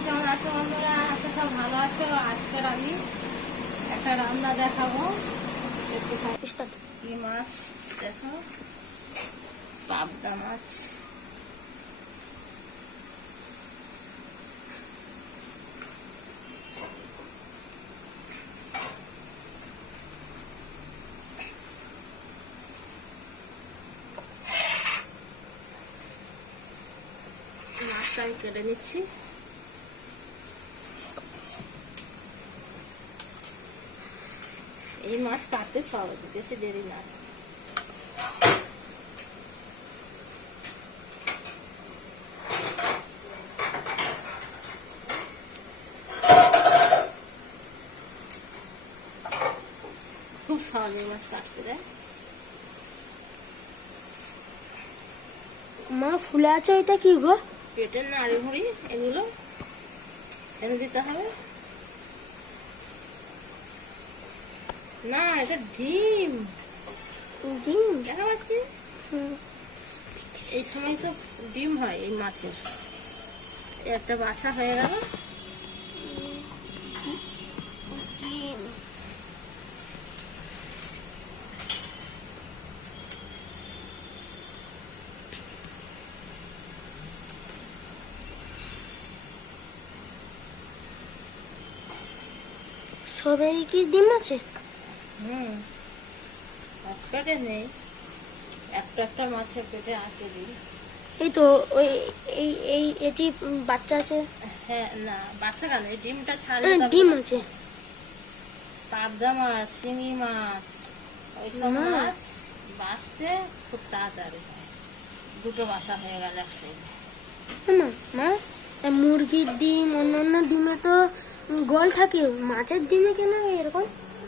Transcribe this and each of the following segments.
কেমন আছো বন্ধুরা? আজকে সব ভালো আছো? আজকের আমি একটা রান্না দেখাবো। কি মাছ দেখো, পাবদা মাছ। মাছটা আমি কেটে নিচ্ছি। এই মাছ কাটতে সহজ, বেশি দেরি না। খুব সহজ এই মাছ কাটতে দেয়। মা ফুলে আছে, ওইটা কি গো? পেটের নাড়ি ভুড়ি, এগুলো এনে দিতে হবে না। এটা ডিম, ডিম দেখা পাচ্ছি। এই সময় তো ডিম হয় এই মাছের। একটা বাছা হয়ে গেল। ডিম সবাই কি ডিম আছে? পেটে নেই, একটা একটা মাছের পেটে আছে ডিম। এই তো ওই এই এই এটি বাচ্চা আছে। হ্যাঁ, না বাচ্চা কেন, এই ডিমটা ছাড়লে ডিম আছে। পাবদা মাছ, শিঙি মাছ, ওইসব মাছ বাঁচতে খুব তাড়াতাড়ি হয়। দুটো বাসা হয়ে গেল এক সাইডে। মা মা মুরগির ডিম অন্যান্য ডিমে তো গোল থাকে, মাছের ডিমে কেন এরকম?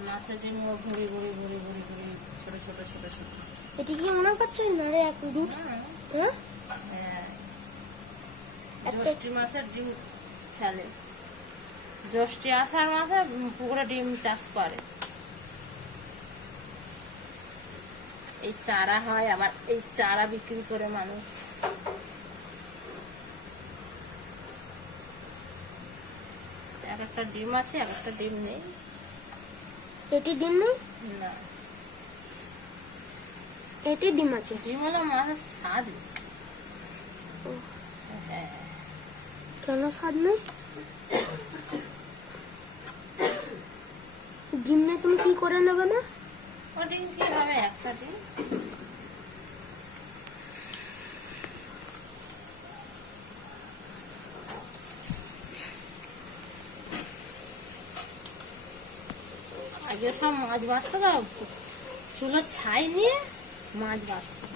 মাছের ডিম ভুড়ি ভুড়ি ভুড়ি ভুড়ি ভুড়ি, ছোট ছোট ছোট ছোট। এটি কি মনে করছে না রে এক ডিম? হ্যাঁ, জ্যৈষ্ঠী মাছের ডিম ফেলে। জ্যৈষ্ঠী আষাঢ় মাসে পুকুরে ডিম চাষ করে। এই চারা হয়, আবার এই চারা বিক্রি করে মানুষ। এক একটা ডিম আছে, এক একটা ডিম নেই। এটি ডিম নেই না, এটি ডিম আছে। ডিম হলো মাছের স্বাদ। হ্যাঁ, কেন স্বাদ নেই? ডিম নেই, তুমি কি করে নেবে না? ও ডিম কি হবে, একটা ডিম। আগে সব মাছ বাঁচতো তো, চুলোর ছাই নিয়ে মাছ বাঁচতো।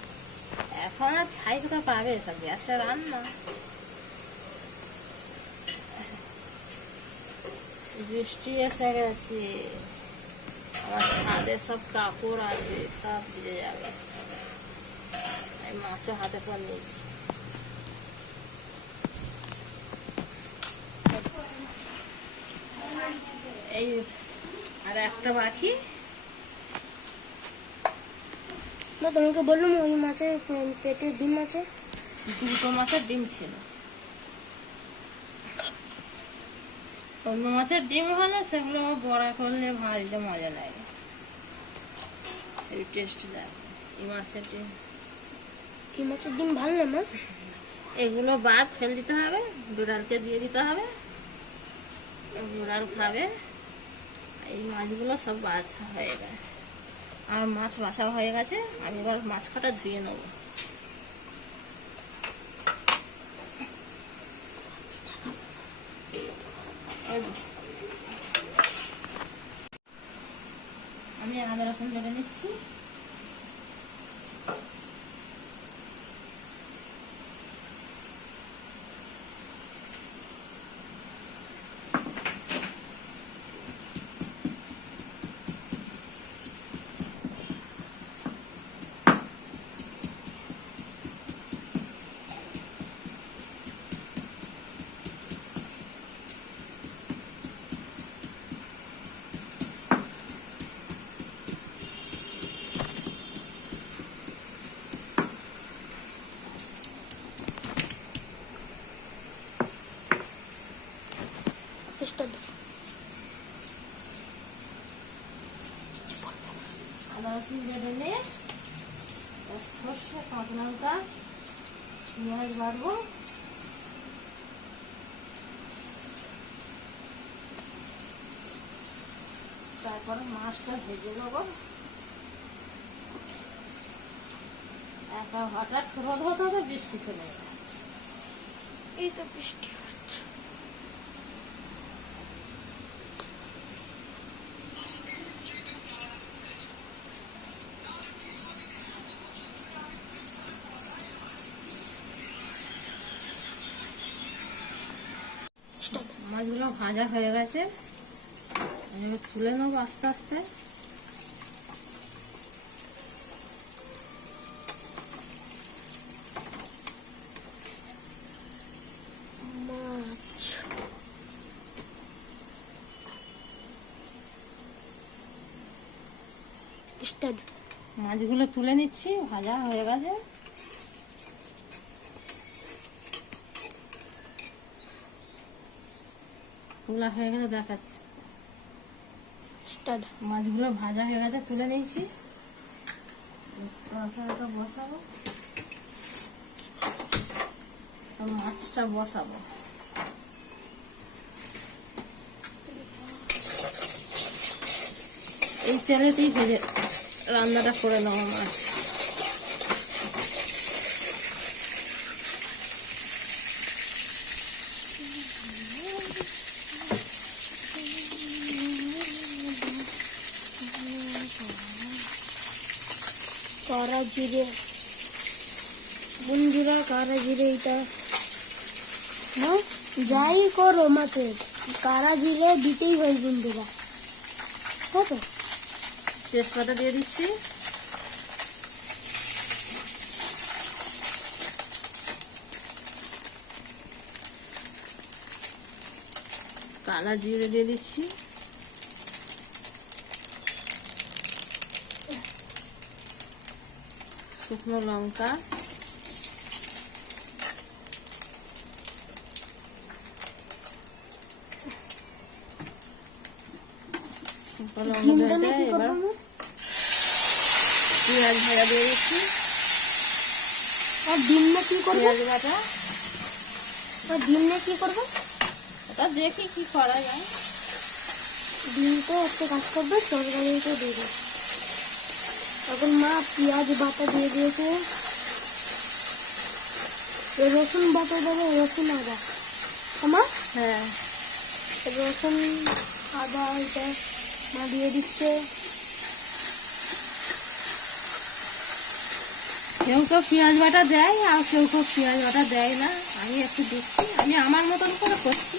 এখন আর ছাই কোথাও পাবে, সব গ্যাসে রান্না। বৃষ্টি এসে গেছে, আমার ছাদে সব কাপড় আছে, সব ভিজে যাবে। আমি মাছও হাতে করে নিয়েছি। এই আর একটা বাকি। না, তোমাকে বললাম ওই মাছের পেটে ডিম আছে। দুটো মাছের ডিম ছিল। অন্য মাছের ডিম হলে সেগুলো বড়া করলে ভাজতে মজা লাগে, এই টেস্ট লাগে। এই মাছের ডিম, এই মাছের ডিম ভালো না মা? এগুলো বাদ ফেল দিতে হবে, বিড়ালকে দিয়ে দিতে হবে, বিড়াল খাবে। এই মাছগুলো সব বাছা হয়ে গেছে, আর মাছ বাছা হয়ে গেছে। আমি এবার মাছ কাটা ধুয়ে নেবো। আমি আদা রসুন বেটে নিচ্ছি। মেশিন বেটে নিয়ে সর্ষে, কাঁচা লঙ্কা, পেঁয়াজ বাটবো। তারপরে মাছটা ভেজে নেবো। একা হঠাৎ রোদ হতে হবে, বৃষ্টি চলে যায়। এই তো বৃষ্টি হচ্ছে। মাছগুলো ভাজা হয়ে গেছে, এবার তুলে নেবো আস্তে আস্তে। মাছ স্টার্ট। মাছগুলো তুলে নিচ্ছি, ভাজা হয়ে গেছে। তোলা হয়ে গেলে দেখাচ্ছি। স্টার্ট। মাছগুলো ভাজা হয়ে গেছে, তুলে নিয়েছি। তরকারিটা বসাবো, মাছটা বসাবো। এই তেলেতেই ভেজে রান্নাটা করে নেবো মাছ। কারা জিরে, বন্ধুরা কারা জিরে এটা না, যাই করো মাছের কারা জিরে দিতেই হয় বন্ধুরা। তাই তো? তেজপাতা দিয়ে দিচ্ছি, কালা জিরে দিয়ে দিচ্ছি, শুকনো লঙ্কা, ডিমটা না কি এবার করবো? পেঁয়াজ ভাজা দিয়ে দিচ্ছি, আর ডিম না কি করবো? পেঁয়াজ বাটা। আর ডিম না কি করবো? ওটা দেখি কি করা যায়। ডিমটা একটা কাজ করবে, তরকারিটা দিয়ে দেবে। এখন মা পেঁয়াজ বাটা দিয়ে দিয়েছে, রসুন বাটা দেবে, রসুন আদা। আমার হ্যাঁ, রসুন আদা এটা মা দিয়ে দিচ্ছে। কেউ কেউ পেঁয়াজ বাটা দেয় আর কেউ কেউ পেঁয়াজ বাটা দেয় না। আমি একটু দিচ্ছি, আমি আমার মতন করে করছি।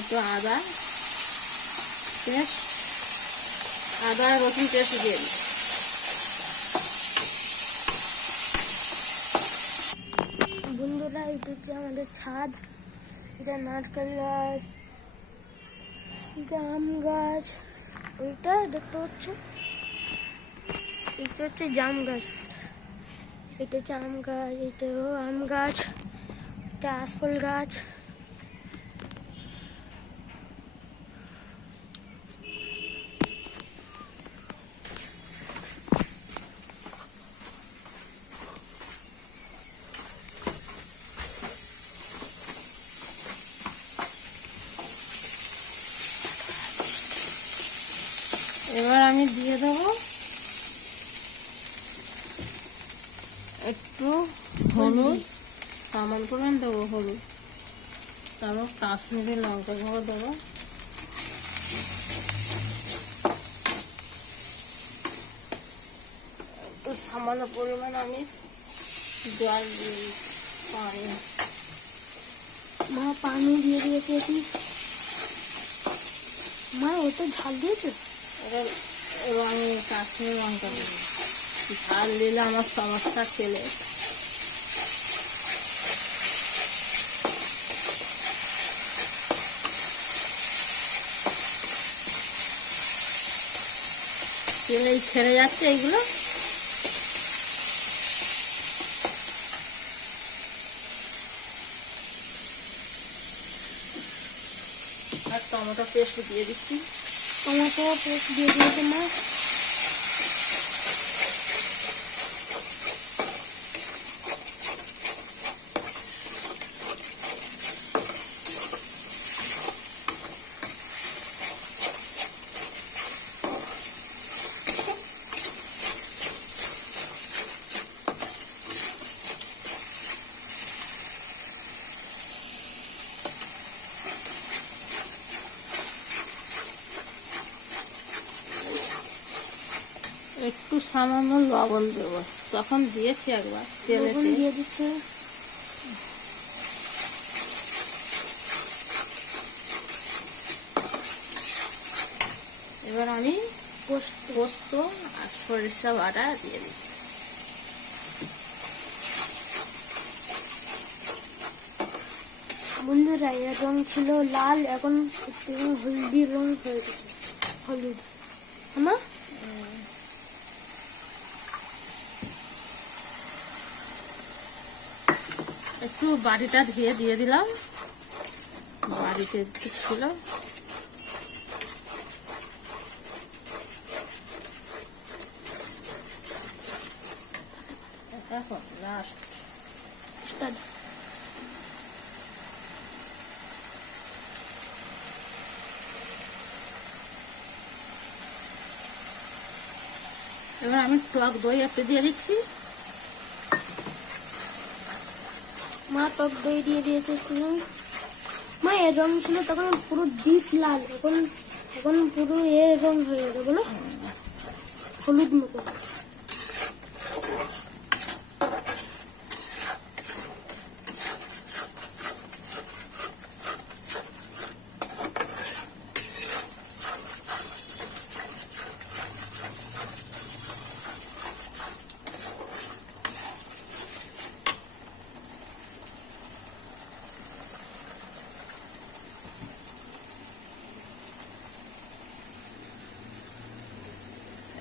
একটু আদা পেস্ট, আদা রসুন পেস্ট দিয়ে দিই। বন্ধুরা এটা হচ্ছে আমাদের ছাদ, এটা নারকেল গাছ, এটা আম গাছ, ওইটা দেখতে হচ্ছে, এটা হচ্ছে জাম গাছ, এটা হচ্ছে আম গাছ, এটাও আম গাছ, এটা আশফল গাছ। এবার আমি দিয়ে দেবো একটু হলুদ, সামান করে দেবো হলুদ, তারপর কাশ্মীরি লঙ্কা গুঁড়ো দেবো, একটু সামান্য পরিমাণ আমি জল দিয়ে পানি। মা পানি দিয়ে দিয়েছে কি মা? এত ঝাল দিয়েছে? এবার আমি কাশ্মীরি লঙ্কা দেবো, ঝাল দিলে আমার সমস্যা ছেলে। তেলেই ছেড়ে যাচ্ছে এইগুলো। আর টমেটো পেস্ট দিয়ে দিচ্ছি। টমেটো পেস্ট দিয়ে দিয়েছে মা। একটু সামান্য লবণ দেবো, তখন দিয়েছি একবার লবণ তেলেতে। দিয়ে দিচ্ছে। এবার আমি পোস্ত পোস্ত আর সরিষা বাটা দিয়ে দিই। বন্ধুরা এর রং ছিল লাল, এখন একটু হলদি রং হয়ে গেছে, হলুদ, হ্যাঁ একটু বাড়িটা ধুয়ে দিয়ে দিলাম, বাড়িতে একটু ছিল। এখন লাস্ট স্টার্ট। এবার আমি টক দই একটু দিয়ে দিচ্ছি। মা টক দই দিয়ে দিয়েছে শুনে। মা এর রং ছিল তখন পুরো ডিপ লাল, এখন এখন পুরো এর রং হয়ে গেছে, বলো হলুদ মতো।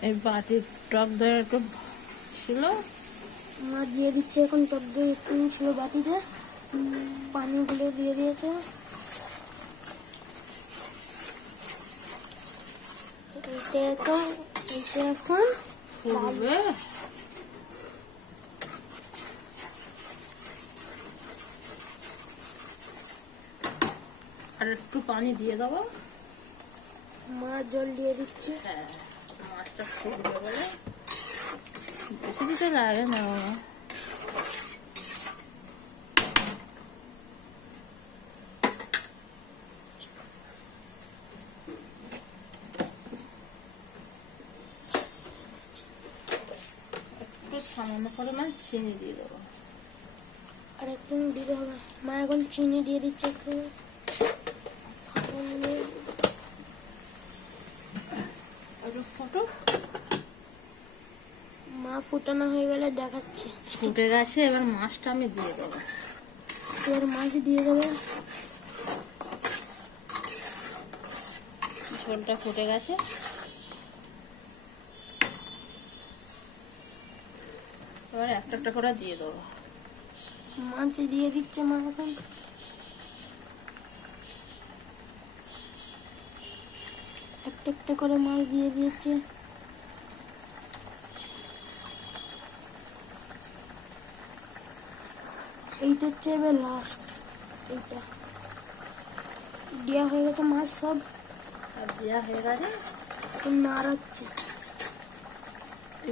এই বাটির টক দই একটু ছিল, মা দিয়ে দিচ্ছে এখন টক দই একটু ছিল বাটিতে, পানিগুলো দিয়ে দিয়েছে। এটা এখন ফুটবে। আর একটু পানি দিয়ে দেবো। মা জল দিয়ে দিচ্ছে। হ্যাঁ, মাছটা ফুটবে বলে বেশি দিতে লাগে না। একটু সামান্য পরিমাণ চিনি দিয়ে দেবো। আর একটু দিতে হবে। মা এখন চিনি দিয়ে দিচ্ছে একটু সামান্য। একটু ফুটুক। মা ফুটানো হয়ে গেলে দেখাচ্ছে। ফুটে গেছে, এবার মাছটা আমি দিয়ে দেবো। এবার মাছ দিয়ে দেবে। ঝোলটা ফুটে গেছে, এবার একটা একটা করে দিয়ে দেবো। মাছ দিয়ে দিচ্ছে মা এখন। একটা একটা করে মাছ দিয়ে দিয়েছে। এইটা হচ্ছে এবার লাস্ট। এইটা দেওয়া হয়ে গেছে মাছ সব, আর দেওয়া হয়ে গেছে। এখন নাড়াচ্ছে।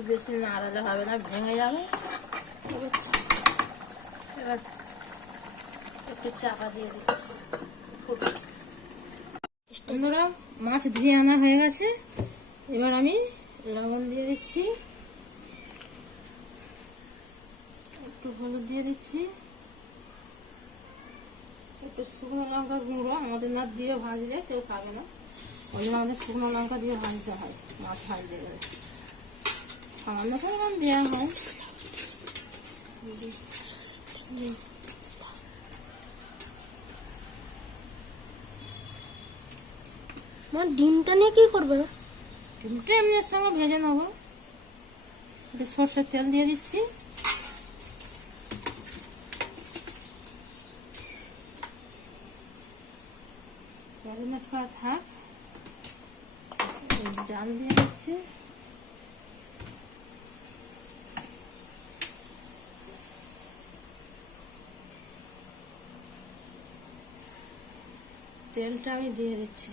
বেশি নাড়ালে হবে না, ভেঙে যাবে। এবার এবার একটু চাপা দিয়ে দিচ্ছি। বন্ধুরা, মাছ ধুয়ে আনা হয়ে গেছে, এবার আমি লবণ দিয়ে দিচ্ছি, একটু হলুদ দিয়ে দিচ্ছি, একটু শুকনো লঙ্কা গুঁড়ো। আমাদের না দিয়ে ভাজলে কেউ খাবে না, ওই জন্য আমাদের শুকনো লঙ্কা দিয়ে ভাজতে হয় মাছ ভাজতে গেলে। সামান্য পরিমাণ দেওয়া হয়। মা ডিমটা নিয়ে কি করবে? ডিমটা এমনি এর সঙ্গে ভেজে নেবো। একটু সর্ষের তেল দিয়ে দিচ্ছি, ম্যারিনেট করা থাক। জাল দিয়ে দিচ্ছি, তেলটা আমি দিয়ে দিচ্ছি।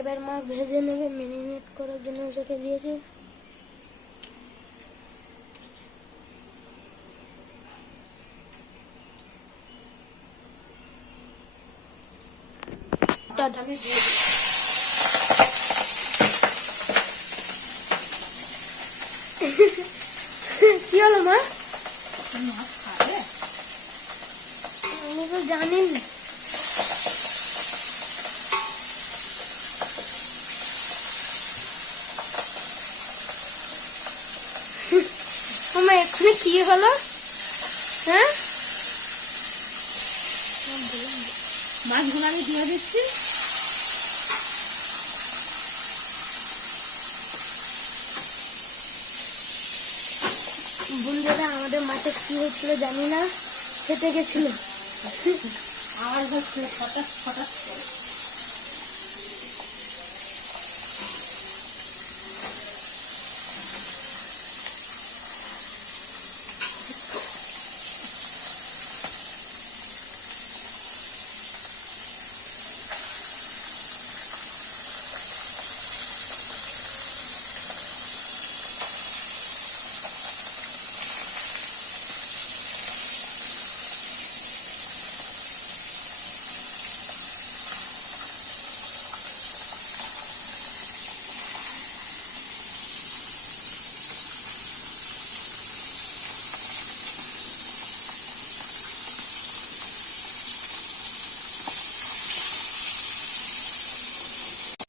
এবার মা ভেজে নেবে, ম্যারিনেট করার জন্য রেখে দিয়েছে। জলটা আমি দিয়ে দিই। কি হলো মা? মাছ খাবে? আমি তো জানি না। মামা এক্ষুনি কি হলো? হ্যাঁ, মাছগুলো আমি দিয়ে দিচ্ছি। বন্ধুরা আমাদের মাঠে কি হচ্ছিল জানি না, খেতে গেছিল। আওয়াজ হচ্ছে ফটাস ফটাস করে।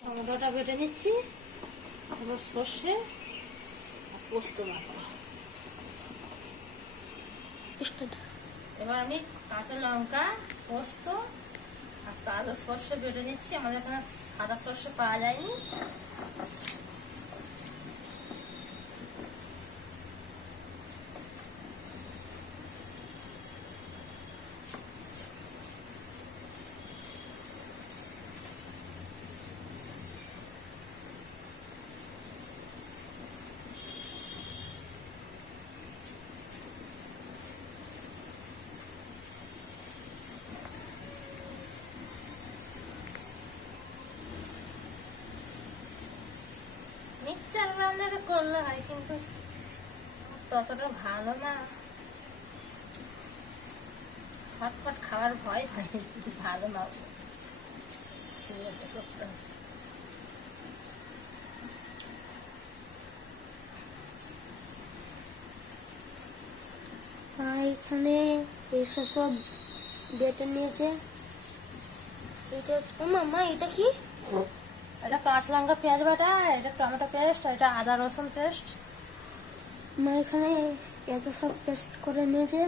টমেটোটা বেটে নিচ্ছি, তারপর সর্ষে আর পোস্ত বাটা। এবার আমি কাঁচা লঙ্কা, পোস্ত আর কালো সর্ষে বেটে নিচ্ছি। আমাদের এখানে সাদা সর্ষে পাওয়া যায়নি। মিক্সচার রান্নাটা করলে হয়, কিন্তু ততটা ভালো না। ছটফট খাওয়ার ভয় হয়, কিন্তু ভালো না করতে হয়। এখানে এইসব সব বেটে নিয়েছে। এটা মামা এটা কি? এটা কাঁচা লঙ্কা পেঁয়াজ বাটা, এটা টমেটো পেস্ট, আর এটা আদা রসুন পেস্ট। মা এখানে এত সব পেস্ট করে নিয়েছে।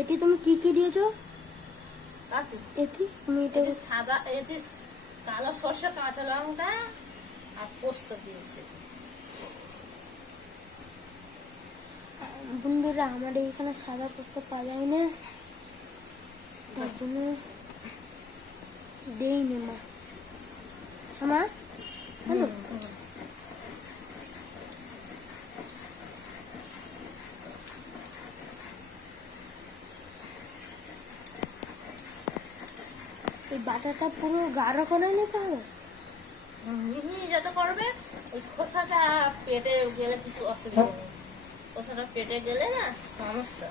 এটি তুমি কি কি দিয়েছো? এটি তুমি এটা সাদা, এতে কালো সর্ষে, কাঁচা লঙ্কা আর পোস্ত দিয়েছে। বন্ধুরা আমাদের এখানে সাদা পোস্ত পাওয়া যায় না, তার জন্য দেইনি মা। আমার হ্যালো, এই বাটাটা পুরো গাঢ় করে নিতে হবে। মিহি যাতে করবে, ওই খোসাটা পেটে গেলে কিছু অসুবিধা নেই। খোসাটা পেটে গেলে না সমস্যা।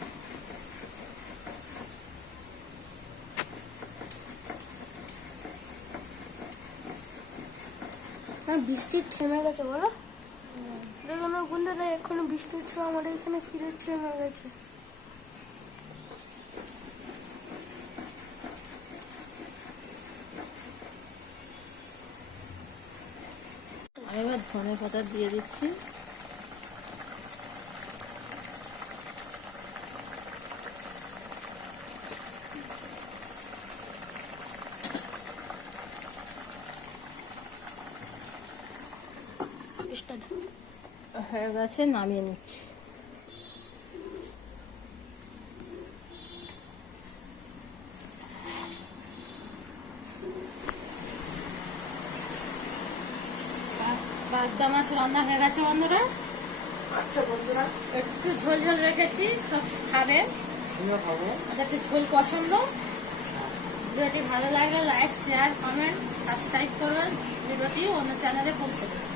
বৃষ্টি থেমে গেছে বলো। দেখো না বন্ধুরা, এখনো বৃষ্টি হচ্ছে, আমাদের এখানে ফিরে থেমে গেছে। আমি এবার ধনে পাতা দিয়ে দিচ্ছি। হয়ে গেছে, নামিয়ে নিচ্ছি। বাগদা মাছ রান্না হয়ে গেছে বন্ধুরা। আচ্ছা বন্ধুরা, একটু ঝোল ঝোল রেখেছি, সব খাবে। ওদেরকে ঝোল পছন্দ। ভিডিওটি ভালো লাগলে লাইক, শেয়ার, কমেন্ট, সাবস্ক্রাইব করবেন। ভিডিওটি অন্য চ্যানেলে পৌঁছে দেবেন।